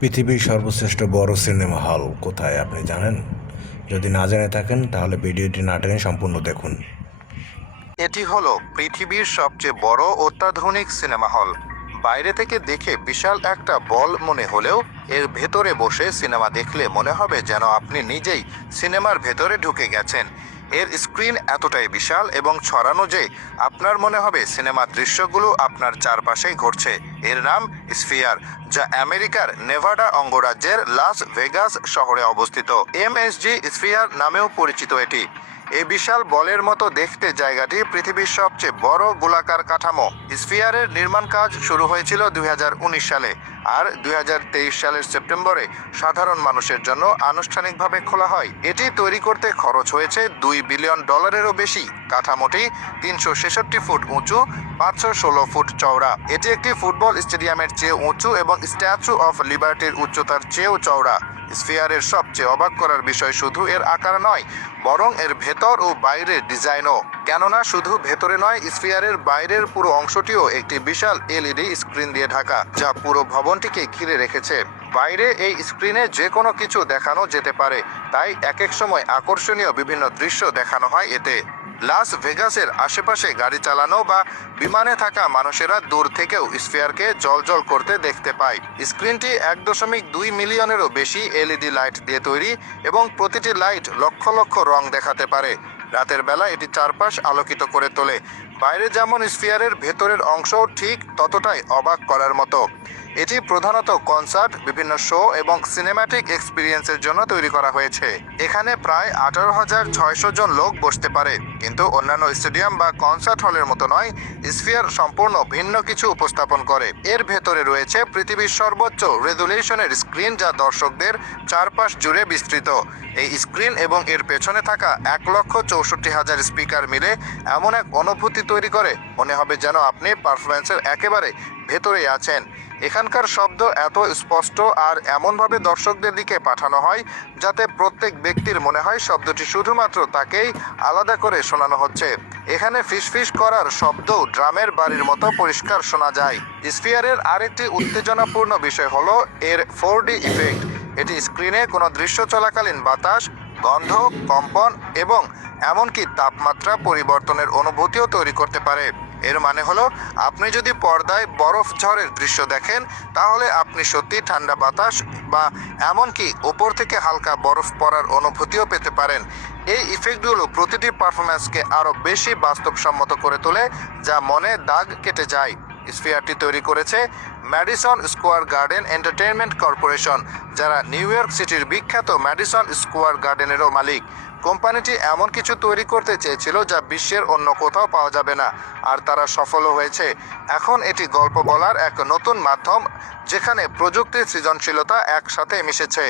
পৃথিবীর সর্বশ্রেষ্ঠ বড় সিনেমা হল কোথায় আপনি জানেন? যদি না জেনে থাকেন, তাহলে ভিডিওটি না টেনে সম্পূর্ণ দেখুন। এটি হলো পৃথিবীর সবচেয়ে বড় অত্যাধুনিক সিনেমা হল। বাইরে থেকে দেখে বিশাল একটা বল মনে হলেও এর ভেতরে বসে সিনেমা দেখলে মনে হবে যেন আপনি নিজেই সিনেমার ভেতরে ঢুকে গেছেন। এর স্ক্রিন এতটাই বিশাল এবং ছড়ানো যে আপনার মনে হবে সিনেমার দৃশ্যগুলো আপনার চারপাশেই ঘটছে। এর নাম স্ফিয়ার, যা আমেরিকার নেভাডা অঙ্গরাজ্যের লাস ভেগাস শহরে অবস্থিত। এম এস জি স্ফিয়ার নামেও পরিচিত এটি। এই বিশাল বলের মতো দেখতে জায়গাটি পৃথিবীর সবচেয়ে বড় গোলাকার কাঠামো। স্ফিয়ারের নির্মাণ কাজ শুরু হয়েছিল দুই হাজার উনিশ সালে আর দুই হাজার তেইশ সালের সেপ্টেম্বরে সাধারণ মানুষের জন্য আনুষ্ঠানিকভাবে খোলা হয়। এটি তৈরি করতে খরচ হয়েছে দুই বিলিয়ন ডলারেরও বেশি। কাঠামোটি তিনশো ছেষট্টি ফুট উঁচু, পাঁচশো ষোলো ফুট চওড়া। এটি একটি ফুটবল স্টেডিয়ামের চেয়ে উঁচু এবং স্ট্যাচু অফ লিবার্টির উচ্চতার চেয়েও চওড়া। স্ফিয়ারের সবচেয়ে অবাক করার বিষয় শুধু এর আকার নয়, বরং এর ভেতর ও বাইরের ডিজাইনও। কেননা শুধু ভেতরে নয়, স্ফিয়ারের বাইরের পুরো অংশটিও একটি বিশাল এলইডি স্ক্রিন দিয়ে ঢাকা, যা পুরো ভবনটিকে ঘিরে রেখেছে। বাইরে এই স্ক্রিনে যে কোনো কিছু দেখানো যেতে পারে, তাই এক এক সময় আকর্ষণীয় বিভিন্ন দৃশ্য দেখানো হয় এতে। লাস ভেগাসের আশেপাশে গাড়ি চালানো বা বিমানে থাকা মানুষেরা দূর থেকেও স্ফিয়ারকে জলজল করতে দেখতে পায়। স্ক্রিনটি এক দশমিক দুই মিলিয়নেরও বেশি এলইডি লাইট দিয়ে তৈরি এবং প্রতিটি লাইট লক্ষ লক্ষ রং দেখাতে পারে। রাতের বেলা এটি চারপাশ আলোকিত করে তোলে। বাইরে যেমন স্ফিয়ারের ভেতরের অংশও ঠিক ততটাই অবাক করার মতো। এটি প্রধানত কনসার্ট, বিভিন্ন শো এবং সিনেম্যাটিক এক্সপিরিয়েন্সের জন্য তৈরি করা হয়েছে। এখানে প্রায় আঠারো হাজার ছয়শো জন লোক বসতে পারে। কিন্তু অন্যান্য স্টেডিয়াম বা কনসার্ট হলের মতো নয়, স্ফিয়ার সম্পূর্ণ ভিন্ন কিছু উপস্থাপন করে। এর ভেতরে রয়েছে পৃথিবীর সর্বোচ্চ রেজুলেশনের স্ক্রিন যা দর্শকদের চারপাশ জুড়ে বিস্তৃত। এই স্ক্রিন এবং এর পেছনে থাকা এক লক্ষ চৌষট্টি হাজার স্পিকার মিলে এমন এক অনুভূতি তৈরি করে। মনে হবে যেন আপনি পারফরমেন্সের একেবারে ভেতরেই আছেন। এখানকার শব্দ এত স্পষ্ট আর এমনভাবে দর্শকদের দিকে পাঠানো হয় যাতে প্রত্যেক ব্যক্তির মনে হয় শব্দটি শুধুমাত্র তাকেই আলাদা করে শোনানো হচ্ছে। এখানে ফিসফিস করার শব্দও ড্রামের বাড়ির মতো পরিষ্কার শোনা যায়। স্ফিয়ারের আরেকটি উত্তেজনাপূর্ণ বিষয় হলো এর ফোর ইফেক্ট। এটি স্ক্রিনে কোনো দৃশ্য চলাকালীন বাতাস, গন্ধ, কম্পন এবং এমনকি তাপমাত্রা পরিবর্তনের অনুভূতিও তৈরি করতে পারে। এর মানে হলো, আপনি যদি পর্দায় বরফ ঝড়ের দৃশ্য দেখেন, তাহলে আপনি সত্যি ঠান্ডা বাতাস বা এমনকি ওপর থেকে হালকা বরফ পড়ার অনুভূতিও পেতে পারেন। এই ইফেক্টগুলো প্রতিটি পারফরম্যান্সকে আরও বেশি বাস্তবসম্মত করে তোলে, যা মনে দাগ কেটে যায়। স্ফিয়ারটি তৈরি করেছে Madison Square Garden Entertainment Corporation, যারা নিউ ইয়র্ক সিটির বিখ্যাত ম্যাডিসন স্কোয়ার গার্ডেনেরও মালিক। কোম্পানিটি এমন কিছু তৈরি করতে চেয়েছিল যা বিশ্বের অন্য কোথাও পাওয়া যাবে না, আর তারা সফলও হয়েছে। এখন এটি গল্প বলার এক নতুন মাধ্যম, যেখানে প্রযুক্তির সৃজনশীলতা একসাথে মিশেছে।